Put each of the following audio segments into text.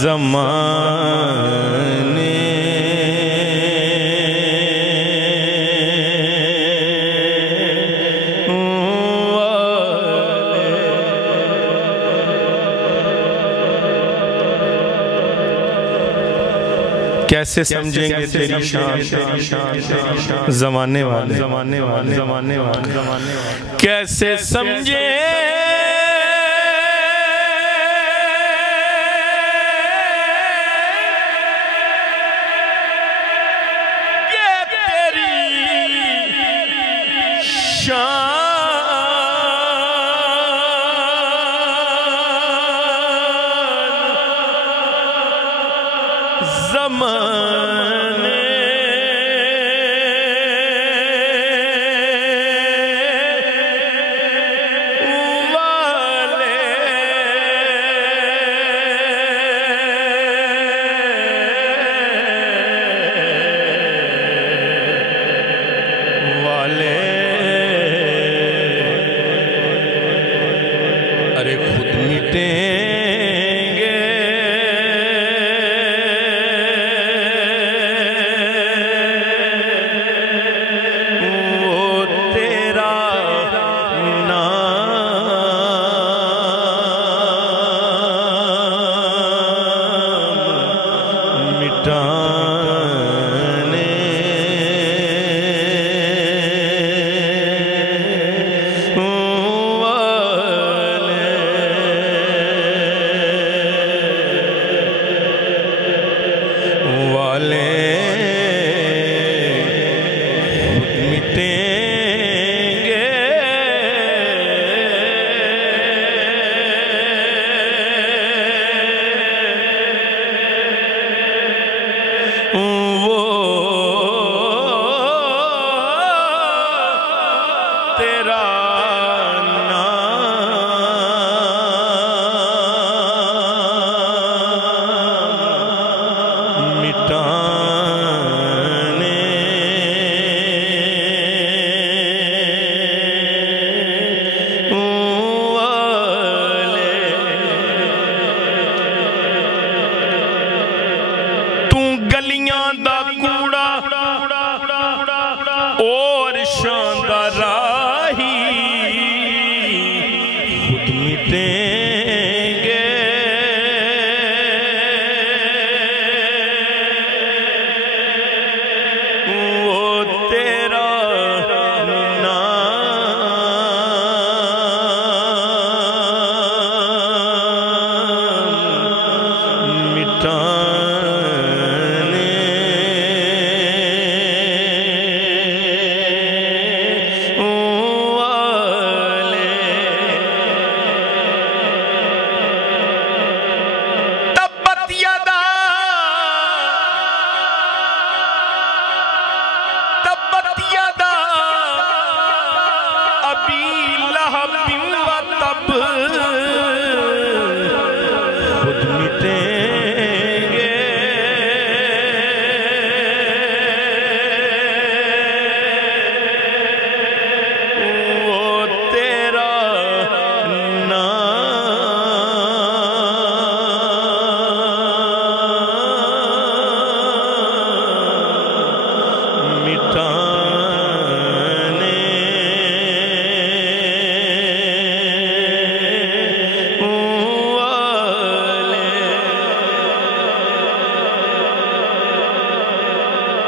زمانے کیسے سمجھیں گے تیری شان زمانے والے کیسے سمجھیں زمانے والے ارے خود مٹیں گلیاں دا کوڑا اور شاندار راہی خود مٹیں گے وہ تیرا نام مٹانے خود مٹیں گے وہ تیرا نام مٹانے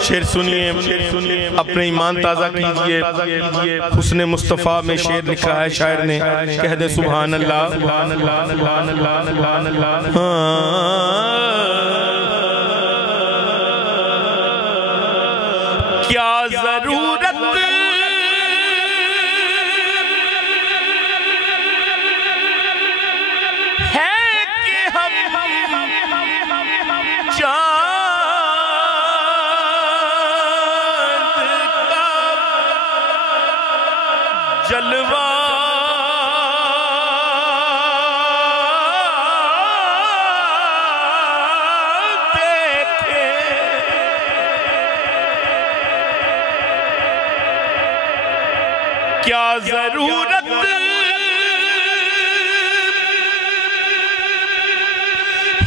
شعر سنیے اپنے ایمان تازہ کیجئے حسن مصطفیٰ میں شعر لکھا ہے شاعر نے کہہ دے سبحان اللہ کیا ضرورت ہے کہ ہم جلوہ دیکھے کیا ضرورت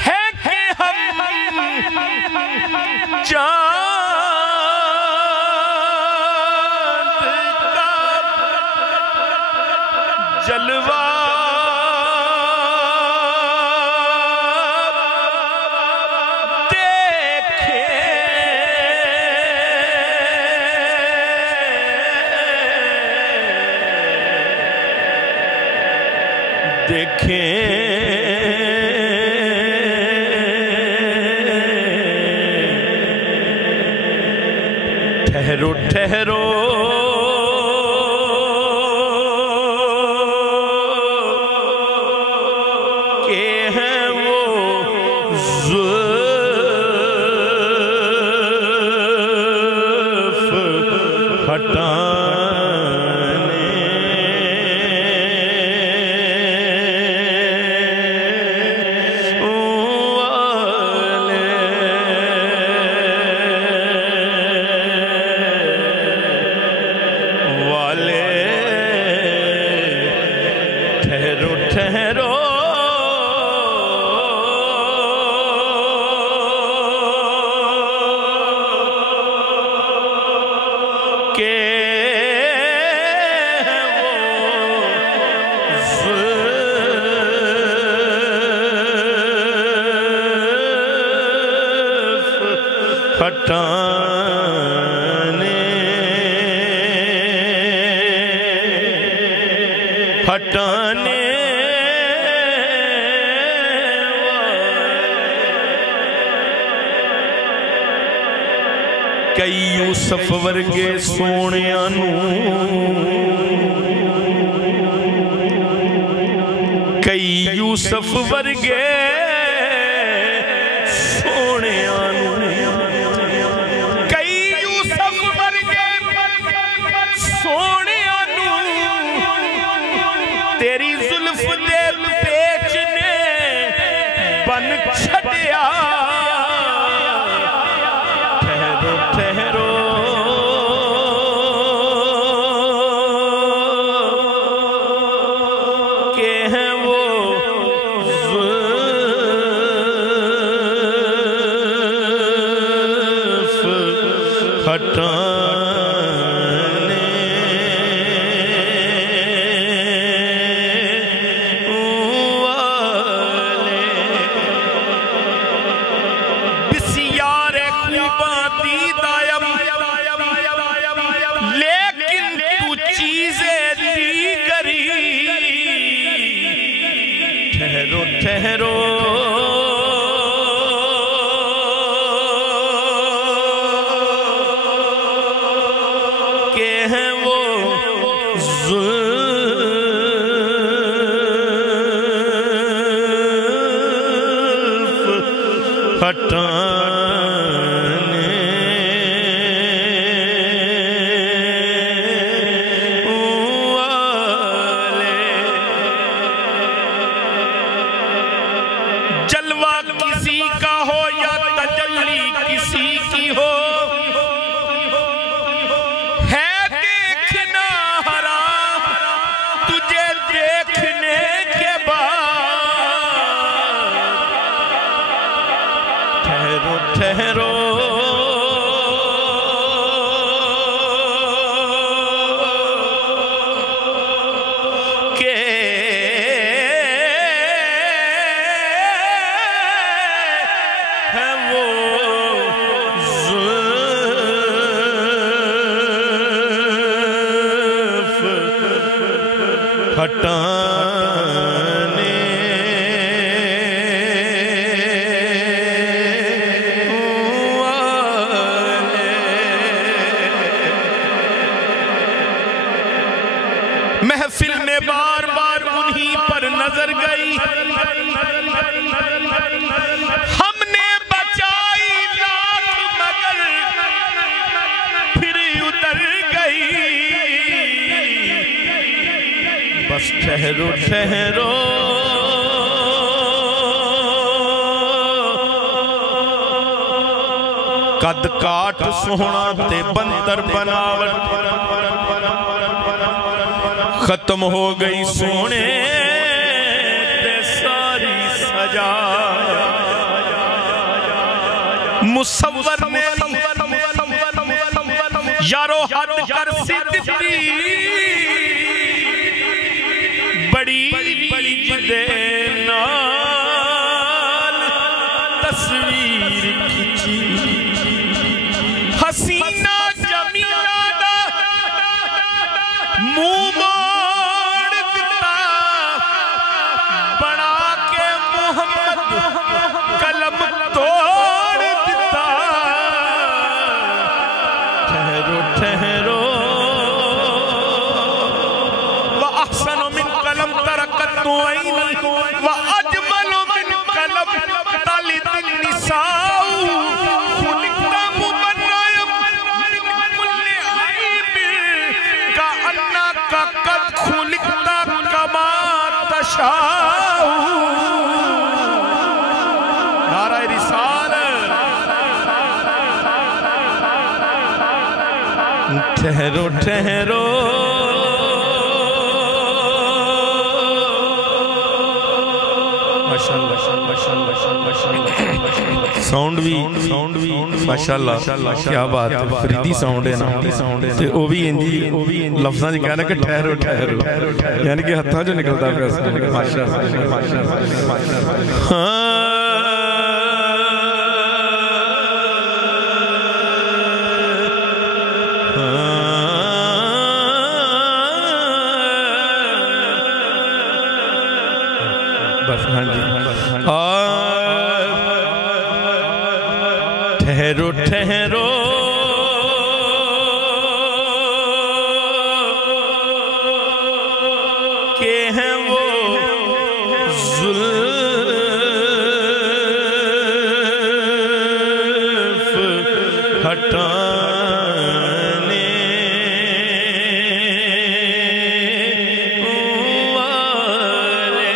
ہے کہ ہم چاند کا جلوہ دیکھیں ٹھہرو ٹھہرو کہ ہیں وہ زلف ہٹانے ہٹانے کئی یوسف ورگے سونیاں نوں کئی یوسف ورگے سونیاں نوں کئی یوسف ورگے سونیاں نوں تیری زلف دے پیچ نے بن چھڑیا ٹھہرو ٹھہرو کہ ہیں وہ زلف ہٹانے بسیار خوباں دیدائم لیکن تو چیزیں دیگری ٹھہرو ٹھہرو کہ ہیں وہ زلف ہٹانے والے جلوہ کسی کا ہو یا تجلی کسی کی ہو ہے دیکھنا حرام تجھے دیکھنے کے بعد ٹھہرو ٹھہرو کہ ہے وہ زلف ہٹانے محفل میں بار بار انہی پر نظر گئی ہم نے بچائی لاکھ مگر پھر ادھر گئی بس ٹھہرو ٹھہرو قد کاٹ سوہنا تے بنتر بناوٹ ختم ہو گئی سونے تے ساری سجا مصور میری یارو حد کر صدقی بڑی جدے نال تصویر کھچی حسینہ جمیلہ دا منہ موڑ دیتا بڑا کے محمد قلم توڑ دیتا ٹھہرو ٹھہرو وَأَحْسَنُ مِنْ قَلَمْ تَرَكَتْ عَيْنِي وَأَجْمَلُ مِنْ قَلَمْ تَلِدُ النِّسَاءُ خُلِقْتَ مُبَرَّئًا مِنْ كُلِّ عَيْبٍ كَأَنَّكَ قَدْ خُلِقْتَ كَمَا تَشَاءُ نعرہ رسالت ٹھہرو ٹھہرو ساؤنڈ بھی ماشاءاللہ کیا بات ہے فریدی ساؤنڈ ہے نا تے او بھی انجی لفظاں جی کہنا کہ ٹھہرو ٹھہرو یعنی کہ ہتھاں جو نکلتا ہے ماشاءاللہ بس ہاں جی ٹھہرو ٹھہرو کہ ہیں وہ زلف ہٹانے والے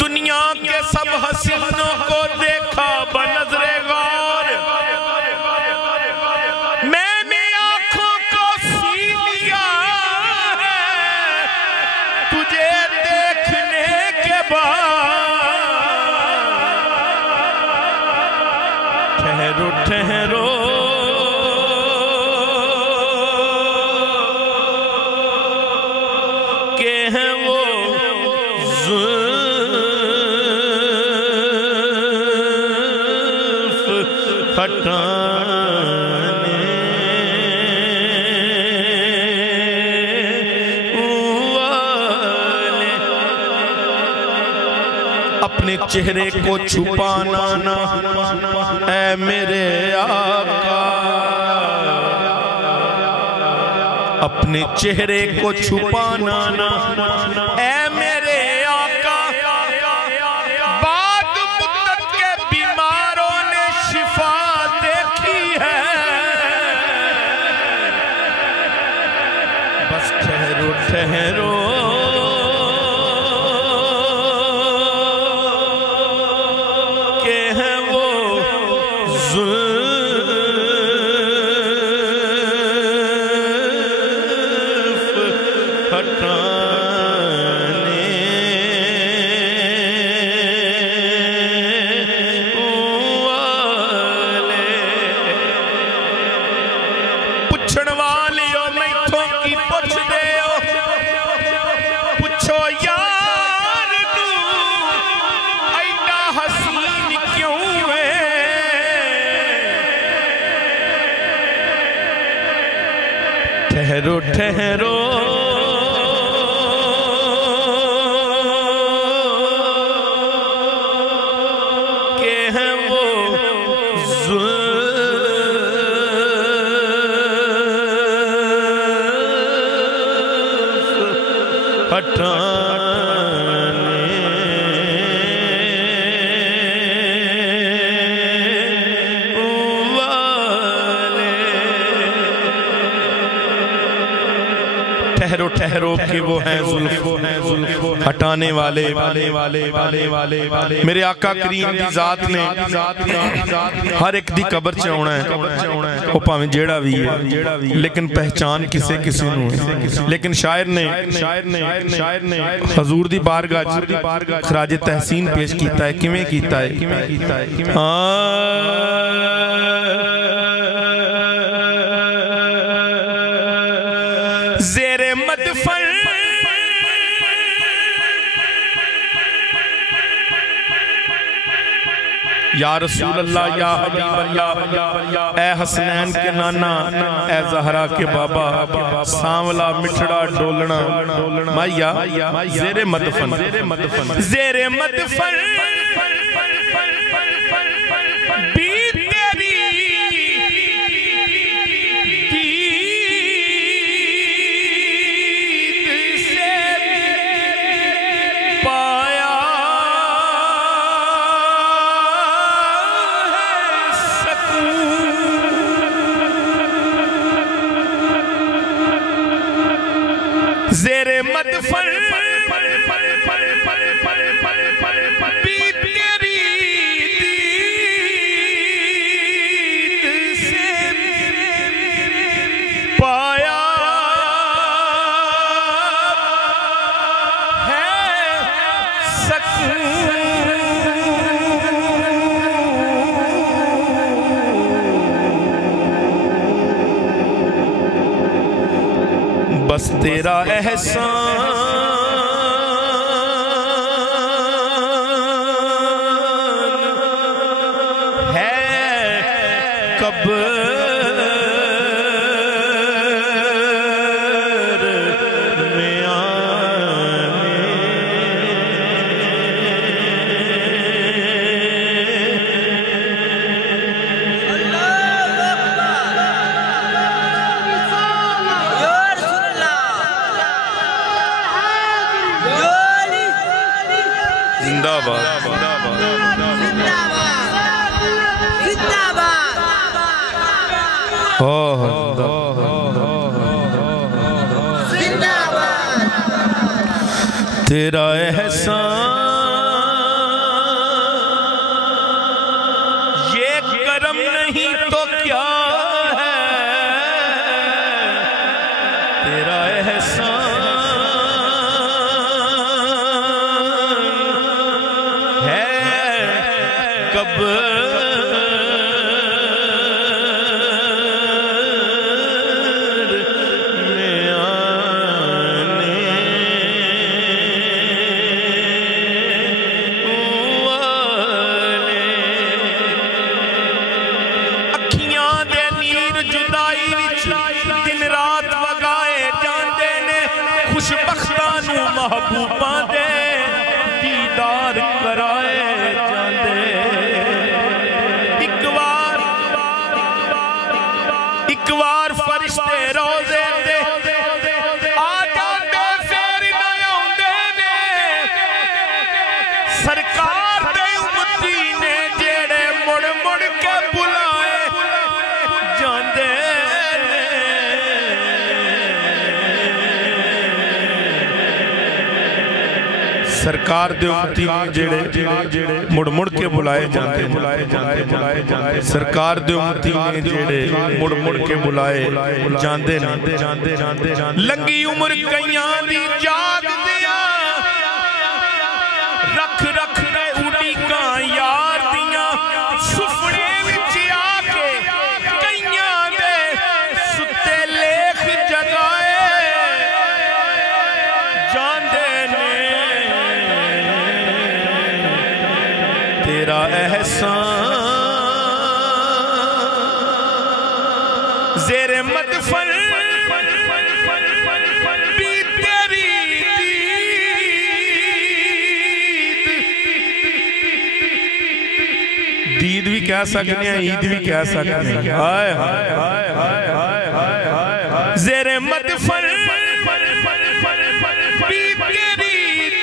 دنیا کے سب حسینوں کو دیکھا بنظر غور میں نے آنکھوں کو سی لیا ہے تجھے دیکھنے کے بعد ٹھہرو ٹھہرو کہ ہیں وہ ہٹانے والے اپنے چہرے کو چھپانا نہ اے میرے آقا اپنے چہرے کو چھپانا نہ اے میرے آقا بعد مدت کے بیماروں نے شفا دیکھی ہے بس ٹھہرو ٹھہرو کہ ہیں وہ زلف ہٹانے والے پچھڑ والیوں میں تھوں کی پچھ دے پچھو یار نو ایڈا حسین کیوں ہے ٹھہرو ٹھہرو کہ ہیں وہ زلف ہٹانے والے ٹھہرو ٹھہرو کہ وہ ہیں زلف ہٹانے والے میرے آقا کریم دی ذات نے ہر ایک دی قبر چاہونا ہے وہ پاویں جیڑا بھی ہے لیکن پہچان کسے کسے نو ہے لیکن شاعر نے حضور دی بارگاہ خراج تحسین پیش کیتا ہے کیویں کیتا ہے زیر مدفن یا رسول اللہ یا حبیب اللہ اے حسنین کے نانا اے زہرا کے بابا سانولا مٹھڑا ڈولنا مائیا زیر مدفن زیر مدفن بھی تیری دید سے پایا ہے سکون زیر مدفن بھی تیری دید سے پایا ہے سکون بس تیرا احسان ہے قبر میں زندہ باد تیرا احسان یہ کرم نہیں تو کیا ہے تیرا احسان ہے قبر محبوباں دے دیدار کرائے جاندے ایک وار فرشتے روزے دے آ جاندے پھر نہ آوندے نے سرکار دے امتی نے جیڑے مڑ مڑ کے بلائے جاندے سرکار دے امتی جڑے مڑ مڑ کے بلائے جاندے سرکار دے امتی جڑے مڑ مڑ کے بلائے جاندے لنگی عمر کئیاں دی جاگ دیا رکھ رکھ دے اڑی کان یار دیاں سفڑے وچ آ کے کئیاں دے ستے لیکھ جگائے جاندے تیرا احسان زیر مدفن بھی تیری دید بھی کہہ سکنے ہیں عید بھی کہہ سکنے ہیں زیر مدفن بھی تیری دید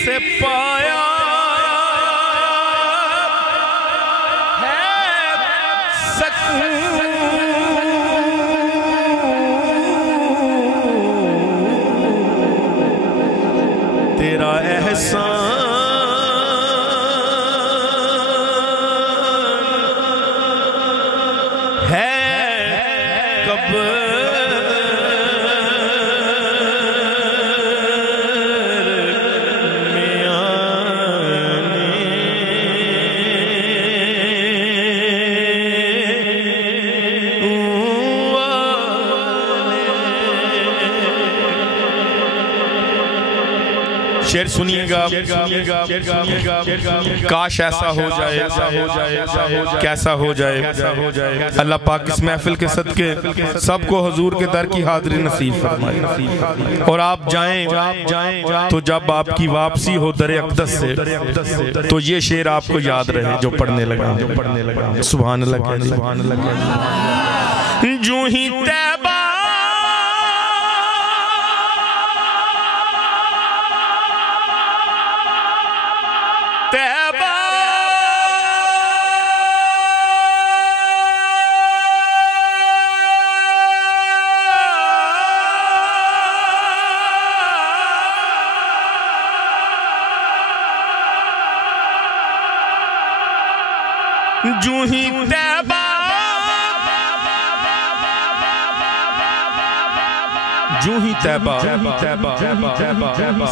سے پایا ہے سکون شعر سنیے گا کاش ایسا ہو جائے کیسا ہو جائے اللہ پاک اس محفل کے صدقے سب کو حضور کے در کی حاضری نصیب فرمائے اور آپ جائیں تو جب آپ کی واپسی ہو در اقدس سے تو یہ شعر آپ کو یاد رہے جو پڑھنے لگا سبحان اللہ جو ہی تیبہ جو ہی تیبہ جو ہی تیبہ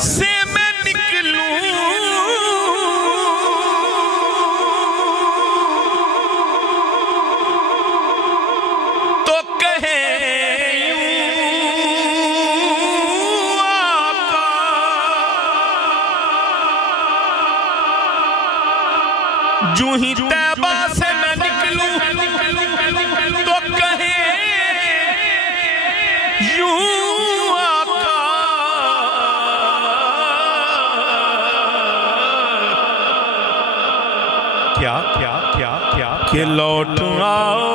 سے میں نکلوں تو کہیں یوں آقا جو ہی تیبہ سے میں نکلوں تو کہیں یوں آقا کیا کہ لوٹ آؤ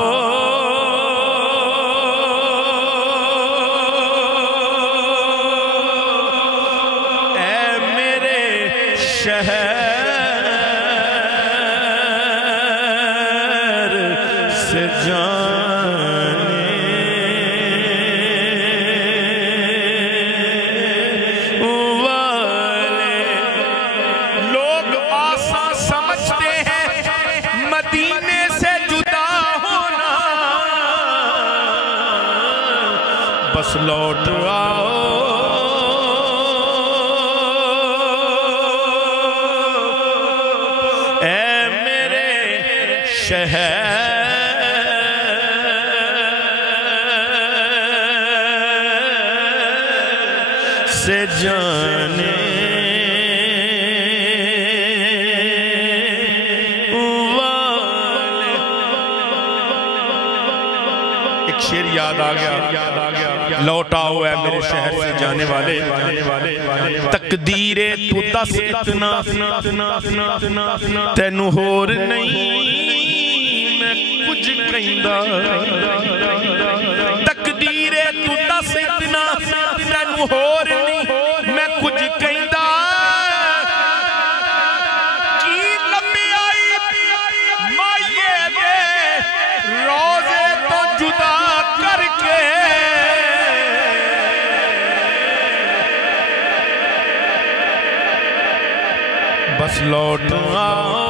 اے میرے شہر سے جانے والے لوگ آسان سمجھتے ہیں مدینے سے جدا ہونا بس لوٹ آؤ اے میرے شہر سے جانے والے ایک شعر یاد آ گیا لوٹ آؤ اے میرے شہر سے جانے والے تقدیر تو دس اتنا تینو ہور نہیں میں کچھ کہندا تقدیر تو دس اتنا تینو ہور نہیں میں کچھ کہندا کی لمبی آئی مائیے دے روزے تو جدا کر کے بس لوٹ آؤ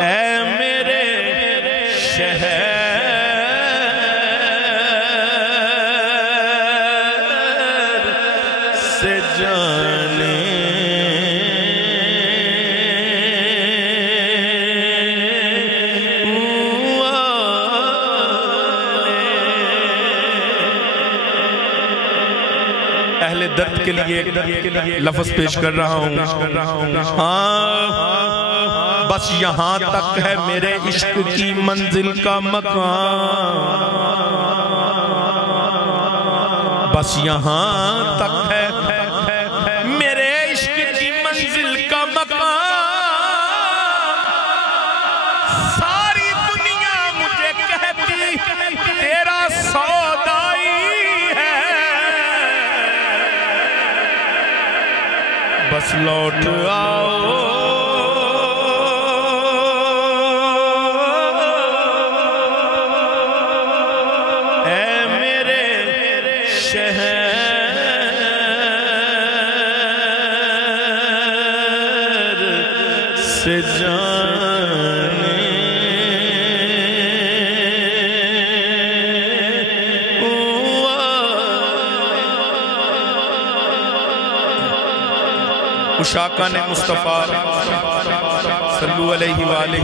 اے میرے شہر سے جانے اہل درد کے لیے ایک لفظ پیش کر رہا ہوں ہاں بس یہاں تک ہے میرے عشق کی منزل کا مقام بس یہاں تک ہے میرے عشق کی منزل کا مقام ساری دنیا مجھے کہتی تیرا سودائی ہے بس لوٹ آؤ اے میرے شہر سے سے جانے اشاقہ نے مصطفیٰ صلو علیہ وآلہ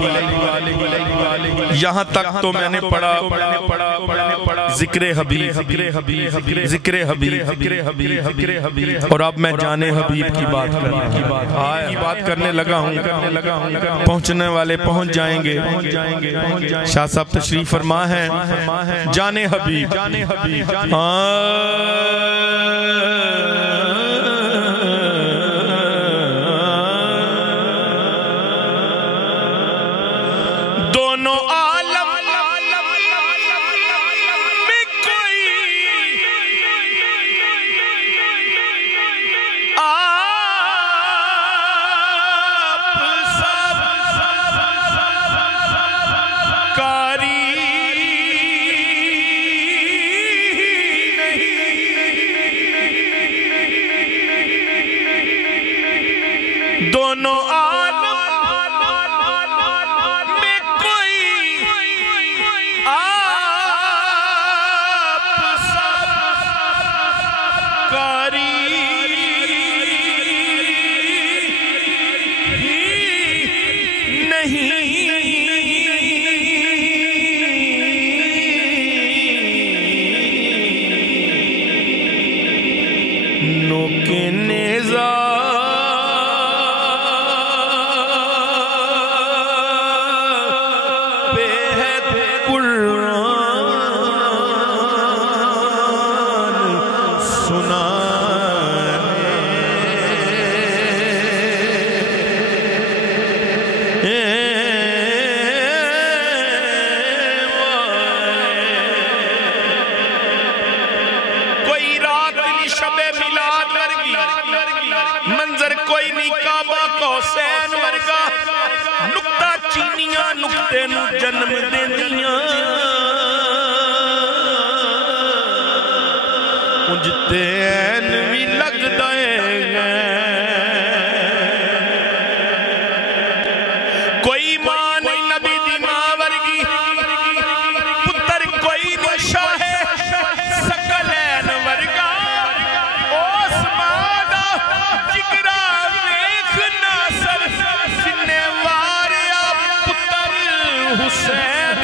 یہاں تک تو میں نے پڑھا ذکر حبیب اور اب میں جانے حبیب کی بات کرنے لگا ہوں پہنچنے والے پہنچ جائیں گے شاہ صاحب تشریف فرما ہے جانے حبیب دونوں عالم میں کوئی آپ سب کاری نہیں دونوں منظر کوئی نہیں کعبہ قوسین ورگا نکتہ چینیاں نکتے نو جنم دینیاں اجتے این بھی لگ دائے گئے کوئی ماں نہیں نبی دی ماں ورگی پتر کوئی نہیں شاہ سکلین ورگا اوس مانا جگرہ ویخ ناصر سنے واریا پتر حسین